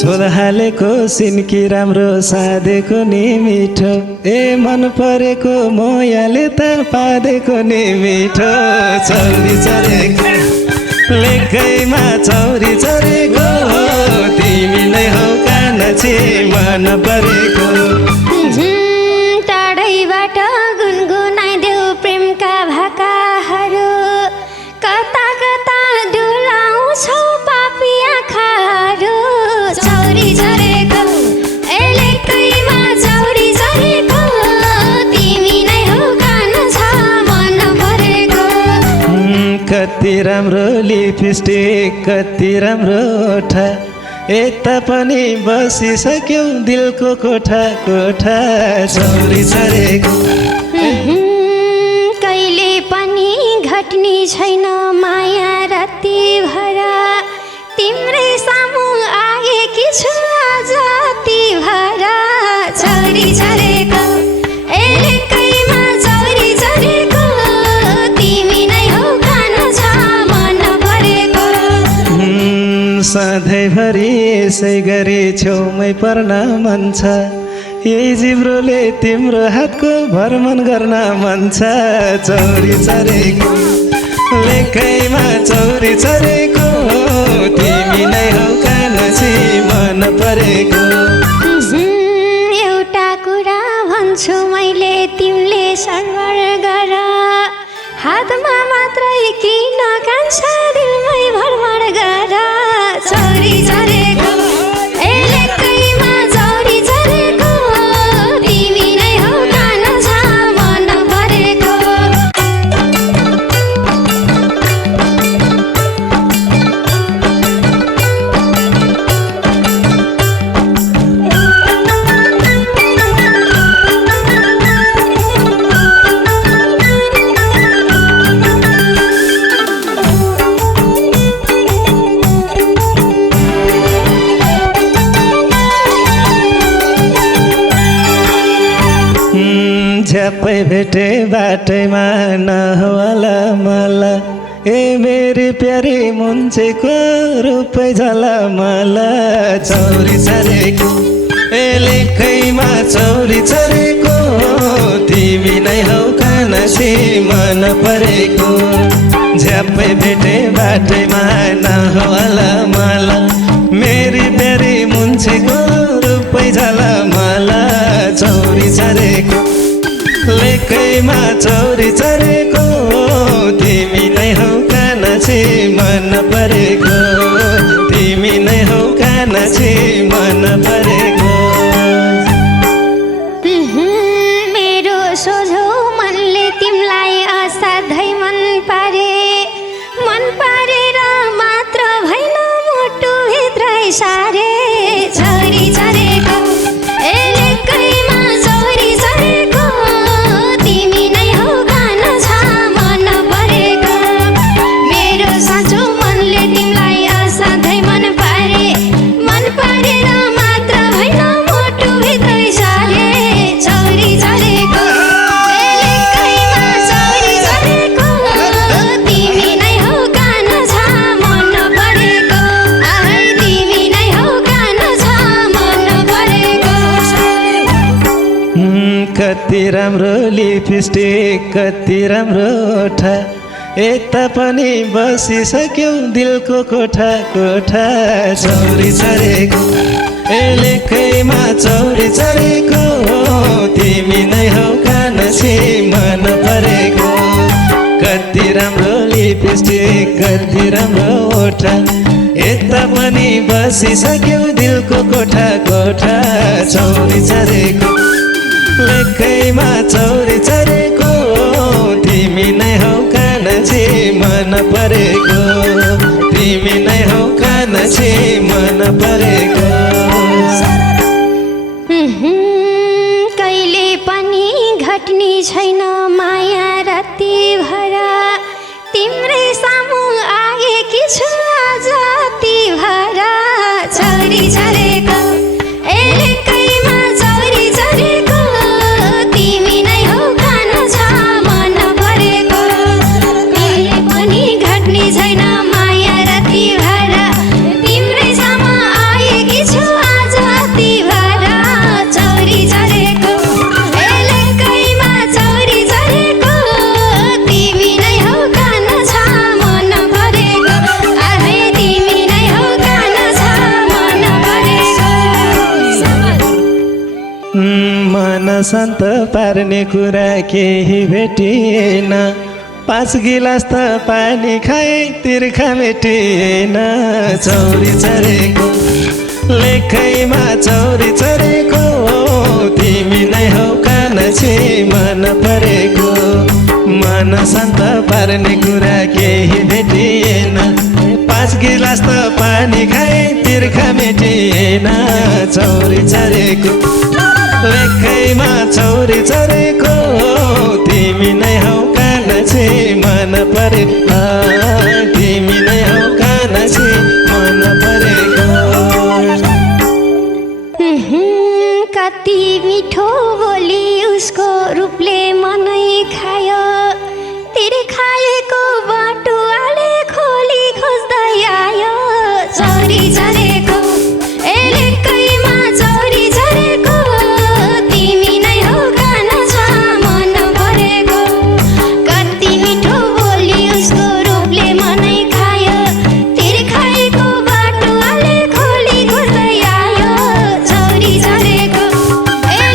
झोल हालेको सिन्की राम्रो साधेको नि मिठो ए मन परेको मोयाले त पादेको नि मिठो चौरी चरेको लेखैमा चौरी चरेको तिमी नै हौ कान्छी मन परेको टाढैबाट गुनगुनाइदेऊ प्रेमका भाकाहरू कता कता डुलाउँछौ पापी आँखाहरू चौरी झरेको एलेकैमा चौरी झरेको तिमी नै हौ कान्छा मन परेको कति राम्रो लिपस्टिक कति राम्रो ओठा यता पनि बसिसक्यौ दिलको कोठा कोठा चौरी चरेको कहिले पनि घट्ने छैन माया राति भरा तिम्रै सामु आएकी छु आज ती भरा चौरी झरेको एलेकैमा चौरी झरेको तिमी नै हौ कान्छा मन परेको सधैँभरि यसै गरी छेउमै पर्न मन छ यही जिब्रोले तिम्रो हातको भ्रमण गर्न मन छ चौरी चरेको लेखैमा चौरी चरेको तिमी नै हौ कान्छी मन परेको एउटा कुरा भन्छु मैले तिमीले सरवर गर हातमा मात्रै किन कान्छा दिलमै भ्रमण गर चौरी झरेको एलेकैमा चौरी झरेको तिमी नै हौ कान्छा मन परेको झ्याप्पै भेटे बाटैमा नहोला मला ए मेरी प्यारी मुन्छेको रूपै झला मला चौरी चरेको ए लेखैमा चौरी चरेको तिमी नै हौ कान्छी मन परेको झ्याप्पै भेटे बाटैमा नहोला मला मेरी प्यारी मुन्छेको रूपै झला मला चौरी चरेको लेखैमा चौरी चरेको तिमी नै हौ कान्छी मन परेको तिमी नै हौ कान्छी मन परेको मेरो सोझो मनले तिमीलाई असाध्यै मन पारेर मात्र भएन मुटु भित्रै सारे चौरी झरेको एलेकैमा चौरी झरेको तिमी नै हौ कान्छा मन परेको मेरो साँचो मनले तिमीलाई असाध्यै मन पारेर मात्र भएन मुटु भित्रै सारे चौरी झरेको एलेकैमा चौरी झरेको तिमी नै हौ कान्छा मन परेको आहै तिमी नै हौ कान्छा मन परेको कति राम्रो लिपस्टिक कति राम्रो ओठा यता पनि बसिसक्यौ दिलको कोठा कोठा चौरी चरेको एलेकैमा चौरी चरेको तिमी नै हौ कान्छी मन परेको कति राम्रो लिपस्टिक कति राम्रो ओठा यता पनि बसिसक्यौ दिलको कोठा कोठा चौरी चरेको लेखैमा चौरी चरेको तिमी नै हौ कान्छी मन परेको तिमी नै हौ कान्छी मन परेको कहिले पनि घट्ने छैन माया राति भरा तिम्रै सामु आएकी छु आज ती भरा चौरी झरेको एलेकैमा चौरी झरेको तिमी नै हौ कान्छा मन परेको कहिले पनि घट्ने छैन माया राति भरा तिम्रै सामु आएकी छु शान्त पार्ने कुरा केही भेटिएन 5 गिलास त पानी खाए तिर्खा मेटिएन चौरी चरेको लेखैमा चौरी चरेको तिमी नै हौ कान्छी मन परेको मन शान्त पार्ने कुरा केही भेटिएन 5 गिलास त पानी खाए तिर्खा मेटिएन चौरी चरेको लेखैमा चौरी चरेको तिमी नै हौ कान्छी मन परेको तिमी नै हौ कान्छी मन परेको कति मिठो बोली उसको रूपले मनै खायो तिरे खाएको बाटुवाले खोली खोज्दै आयो चौरी चरेको लेखैमा चौरी चरेको तिमी नै हौ कान्छा मन परेको कति मिठो बोली उसको रूपले मनै खायो तिरे खाएको बाटुवाले खोली खोज्दै आयो चौरी चरेको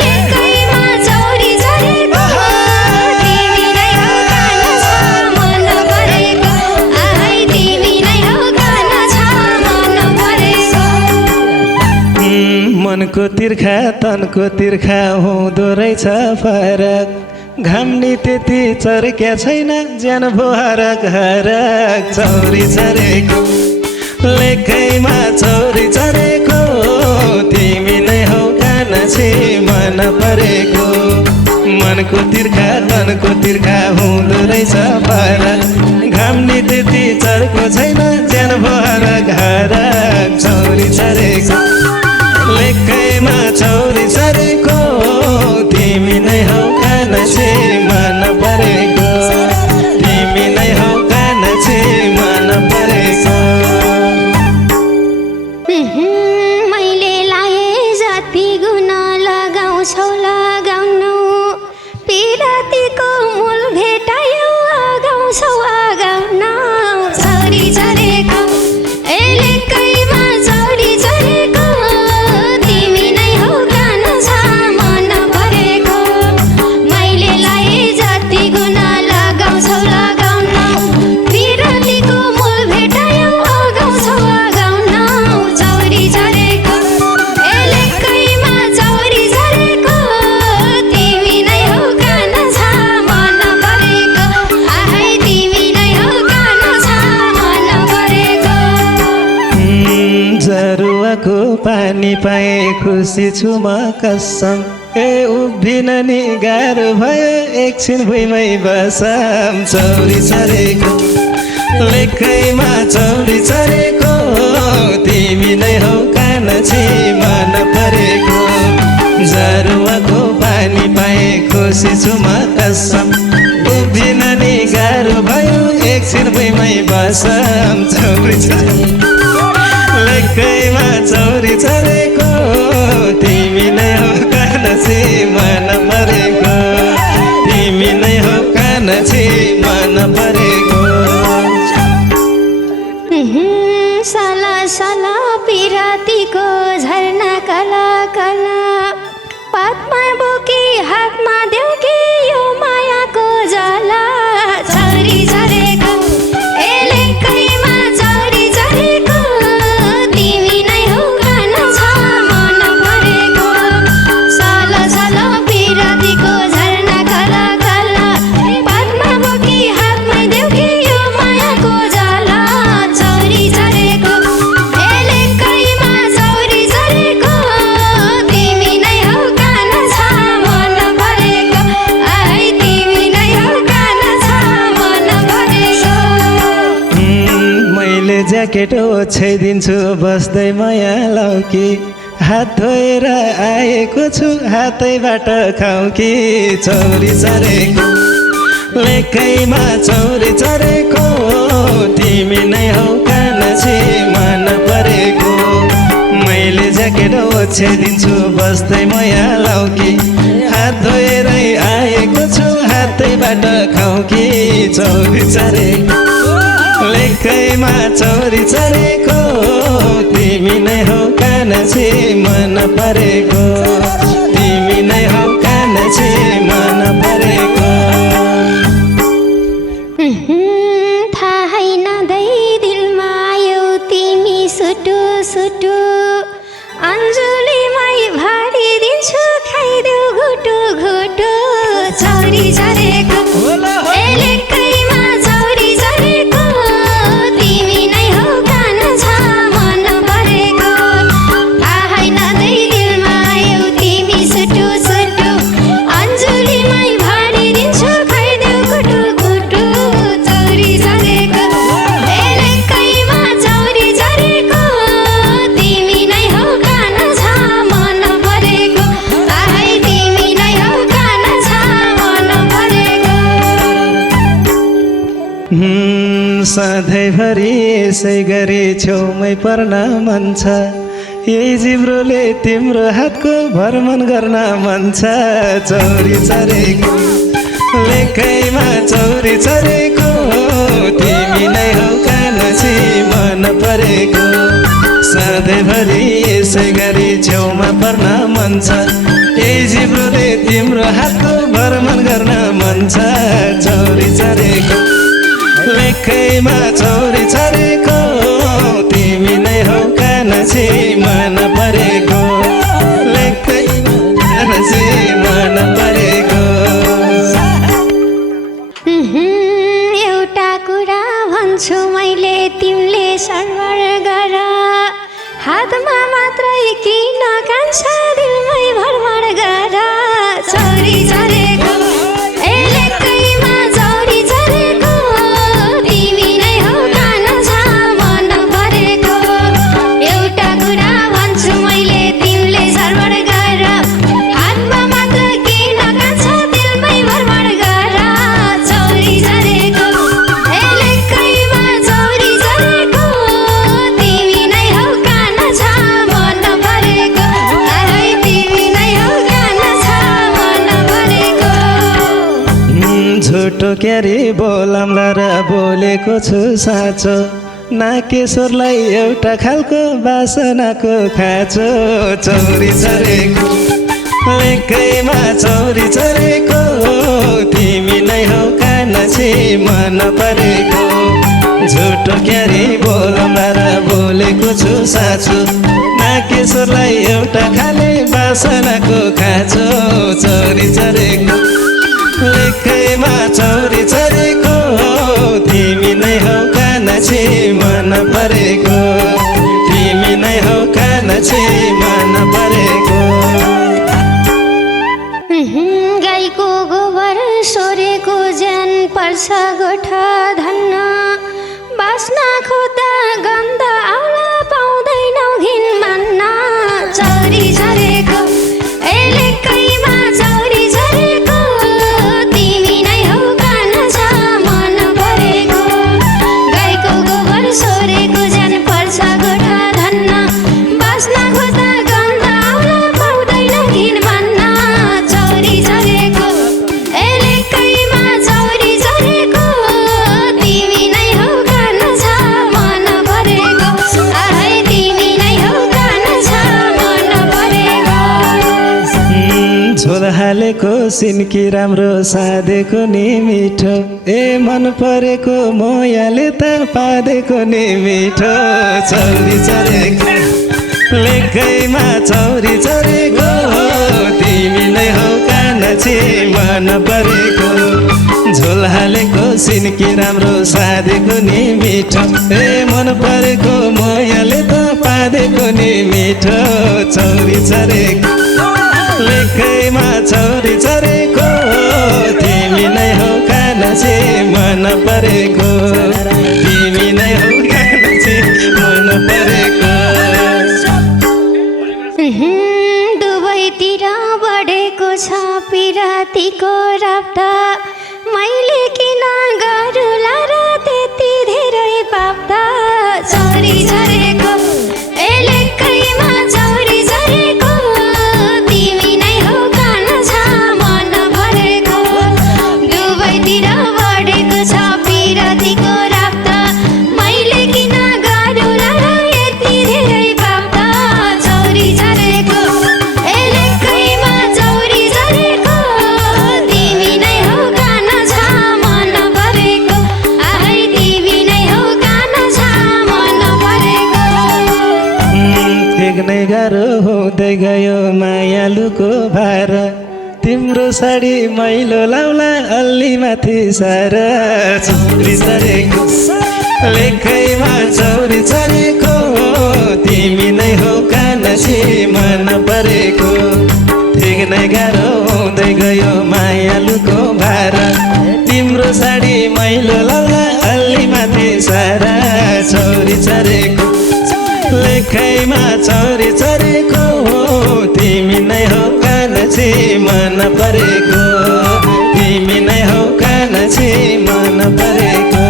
लेखैमा चौरी चरेको तिमी नै हौ कान्छा मन परेको आइ तिमी नै हौ कान्छा मन परेको मनको तिर्खा तनको तिर्खा हुँदो रहेछ फरक घामनी त्यति चर्क्या छैन ज्यान भो हरक हरक चौरी चरेको लेखैमा चौरी चरेको तिमी नै हौ कान्छी मन परेको मनको तिर्खा तनको तिर्खा हुँदो रहेछ फरक घामनी त्यति चर्को छैन ज्यान भो हरक हरक चौरी चरेको लेखैमा चौरी चरेको तिमी नै हौ कान्छी मन परेको तिमी नै हौ कान्छी मन परेको मैले लाए जति गुण लगाउँछौ लगाउनु पिरातीको मूल भेटायो अगाउँछौ अगाउन चौरी चरेको लेखैमा चौरी चरेको तिमी नै हौ कान्छा मन परेको मैले लाए जति गुण लगाउँछौ लगाउन पिरातीको मूल भेटायो अगाउँछौ अगाउन चौरी चरेको लेखैमा चौरी चरेको तिमी नै हौ कान्छा मन परेको आइ तिमी नै हौ कान्छा मन परेको जरुवाको पानी पाए खुसी छु म कसम उभिन नि गाह्रो भयो एकछिन भुइँमै बसम चौरी चरेको लेखैमा चौरी चरेको तिमी नै हौ कान्छी मन परेको जरुवाको पानी पाए खुसी छु म कसम उभिन नि गाह्रो भयो एकछिन भुइँमै बसम चौरी चरेको लेखैमा चौरी चरेको तिमी नै हौ कान्छी मन परेको तिमी नै हौ कान्छी मन परेको साला साला पिरातीको झरना कला कला पातमा बोकी हातमा देऊ कि यो मायाको जला चौरी चरेको लेखैमा चौरी चरेको तिमी नै हौ कान्छा मन परेको साला साला पिरातीको झरना कला कला पातमा बोकी हातमा देऊ कि यो मायाको जला चौरी चरेको लेखैमा चौरी चरेको तिमी नै हौ कान्छा मन परेको आइ तिमी नै हौ कान्छा मन परेको मैले ज्याकेट ओछ्याइदिन्छु बस्दै माया लाउकी हात धोएर आएको छु हातैबाट खाऊ कि चौरी चरेको लेखैमा चौरी चरेको तिमी नै हौ कान्छी मन परेको मैले ज्याकेट ओछ्याइदिन्छु बस्दै माया लाउकी हात धोएरै आएको छु हातैबाट खाऊ कि चौरी चरेको लेखैमा चौरी चरेको तिमी नै हौ कान्छी मन परेको तिमी नै हौ कान्छी अन्जुलीमै भरिदिन्छु खाइदेऊ घुटु घुटु चौरी झरेको एलेकैमा चौरी झरेको तिमी नै हौ कान छ मन परेको थाहै नदै दिलमा आयौ तिमी सुटु सुटु अन्जुलीमै भरिदिन्छु खाइदेऊ घुटु घुटु चौरी झरेको एलेकैमा चौरी झरेको तिमी नै हौ कान छ मन परेको थाहै तिमी नै हौ कान छ मन परेको सधैँभरि यसै गरी छेउमै पर्न मन छ यही जिब्रोले तिम्रो हातको भ्रमण गर्न मन छ चौरी चरेको लेखैमा चौरी चरेको तिमी नै हौ कानसी मन परेको सधैँभरि यसै गरी छेउमा पर्न मन छ यही जिब्रोले तिम्रो हातको भ्रमण गर्न मन छ चौरी चरेको लेखैमा चौरी चरेको तिमी नै हौ कानसी मन परेको लेखैमा कानसी मन परेको एउटा कुरा भन्छु मैले तिमीले सरवर गर हातमा मात्रै किन कान्छ दिलमै भ्रमण गर चौरी झरेको एलेकैमा चौरी झरेको तिमी नै हौ कान छ मन परेको एउटा कुरा भन्छु मैले तिमीले सरवर गर हातमा मात्र किन कान्छ दिलमै भ्रमण गर चौरी झरेको एलेकैमा चौरी झरेको तिमी नै हौ कान छ मन परेको थाहै तिमी नै हौ कान छ मन परेको झुटो क्यारी बोलाम्ला र बोलेको छु साँचो नाकेश्वरलाई एउटा खालको बासनाको खाँचो चौरी चरेको लेखैमा चौरी चरेको तिमी नै हौ कानसी मन परेको झुटो क्यारी बोलाम्ला र बोलेको छु साँचो नाकेश्वरलाई एउटा खाले बासनाको खाँचो चौरी चरेको लेखैमा चौरी चरेको तिमी नै हौ कानसी मन परेको तिमी नै हौ कानसी मन परेको गाईको गोबर सोरेको ज्यान पर्छ गोठा धन्न बास्ना खोज्दा गन्ध आउला पाउँदैनौ घिन मान्न चौरी झरेको एलेकैमा चौरी झरेको तिमी नै हौ कान छ मन परेको गाईको गोबर सोरेको ज्यान पर्छ गोठा धन्न बास्ना खोज्दा गन्ध आउला पाउँदैनौ घिन मान्न चौरी झरेको एलेकैमा चौरी झरेको तिमी नै हौ कान छ मन परेको थाहै तिमी नै हौ कान छ मन परेको झोल हालेको सिन्की राम्रो साधेको नि मिठो ए मन परेको मोयाले त पादेको नि मिठो चौरी चरेको लेखैमा चौरी चरेको तिमी नै हौ कानसी मन परेको झोल हालेको सिन्की राम्रो साधेको नि मिठो ए मन परेको मोयाले त पादेको नि मिठो चौरी चरेको लेखैमा चौरी चरेको तिमी नै हौ कानसी मन परेको तिमी नै हौ कानसी मन परेको दुवैतिर बढेको छ पिरातीको राप्ता मैले किन गरुला र त्यति धेरै पाप्दा चौरी झरेको एलेकैमा चौरी झरेको तिमी नै हौ कान छ मन परेको दुवैतिर बढेको छ पिरातीको राप्ता मैले किन गरुला र यति धेरै पाप्दा चौरी झरेको एलेकैमा चौरी झरेको तिमी नै हौ कान छ देख्नै गाह्रो हुँदै गयो मायालुको भार तिम्रो साडी मैलो लाउला अल्ली माथि सारा चौरी चरेको लेखैमा चौरी चरेको तिमी नै हो कान्छी मन परेको देख्नै गाह्रो हुँदै गयो मायालुको भार तिम्रो साडी मैलो लाउला अल्ली माथि सारा चौरी चरेको लेखैमा चौरी चरेको तिमी नै हो कान्छी मन परेको तिमी नै हो कान्छी मन परेको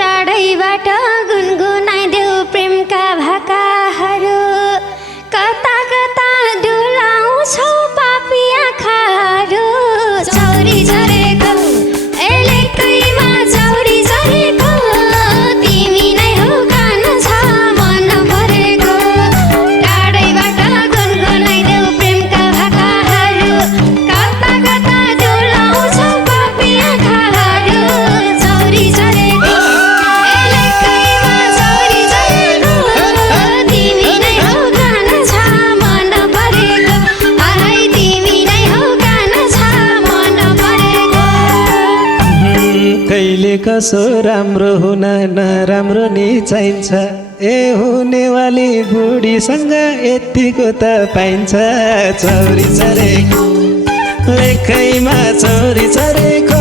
टाढैबाट गुनगुनाइदेऊ प्रेमका भाकाहरू कता कता डुलाउँछौ पापी आँखाहरू चौरी झरेको एलेकैमा चौरी झरेको तिमी नै हो कान्छा मन परेको टाढैबाट गुनगुनाइदेऊ प्रेमका भाकाहरू कता कता डुलाउँछौ पापी आँखाहरू चौरी झरेको एलेकैमा चौरी झरेको तिमी नै हो कान्छा मन परेको आइ तिमी नै हो कान्छा मन परेको कहिले कसो राम्रो हुन नराम्रो नि चाहिन्छ ए हुनेवाली बुढीसँग यतिको त पाइन्छ चौरी चरेको लेखैमा चौरी चरेको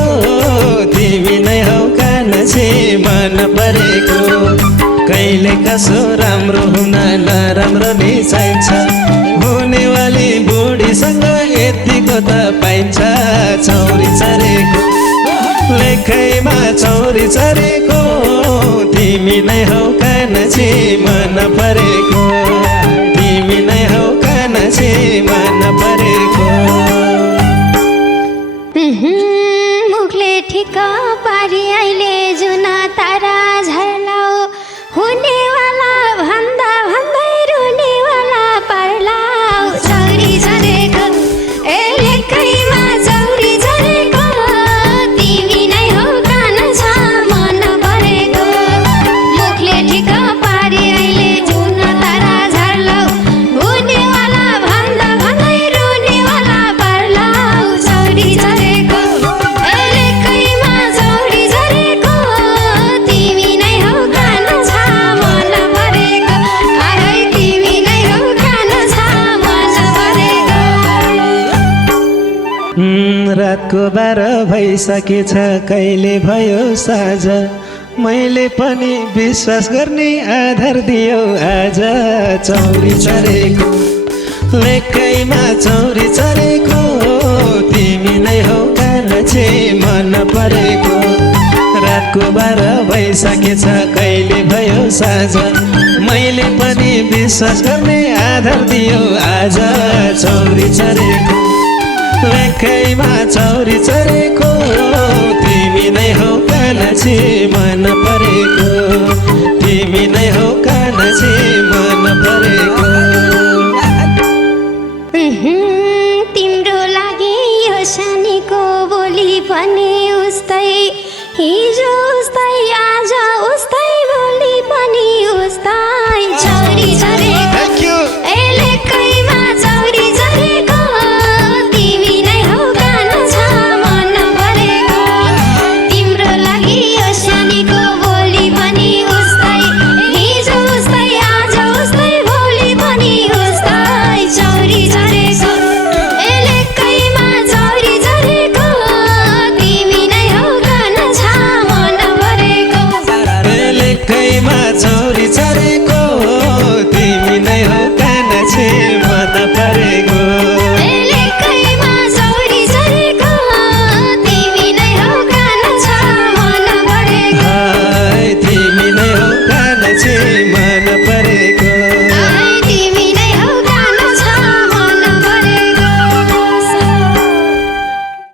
तिमी नै हौ कान्छी मन परेको कहिले कसो राम्रो हुन नराम्रो नि चाहिन्छ हुनेवाली बुढीसँग यतिको त पाइन्छ चौरी चरेको लेखैमा चौरी चरेको तिमी नै हौ कान्छी मन परेको तिमी नै हौ कान्छी मन परेको मुखले ठिक पारी अहिले जुन तारा झर्लाऊ हुनेवाला भन्दा भन्दै रुनेवाला पर्लाऊ चौरी झरेको एलेकैमा चौरी झरेको तिमी नै हो कान्छा मन परेको मुखले ठिक पारी अहिले जुन तारा झर्लाऊ हुनेवाला भन्दा भन्दै रुनेवाला पर्लाऊ चौरी झरेको एलेकैमा चौरी झरेको तिमी नै हो कान्छा मन परेको आइ तिमी नै हो कान्छा मन परेको रातको 12 भइसकेछ कहिले भयो साँझ मैले पनि विश्वास गर्ने आधार दियो आज चौरी चरेको लेखैमा चौरी चरेको तिमी नै हौ कान्छी मन परेको रातको 12 भइसकेछ कहिले भयो साँझ मैले पनि विश्वास गर्ने आधार दियो आज चौरी चरेको लेखैमा चौरी चरेको तिमी नै हौ कान्छी मन परेको तिमी नै हौ कान्छी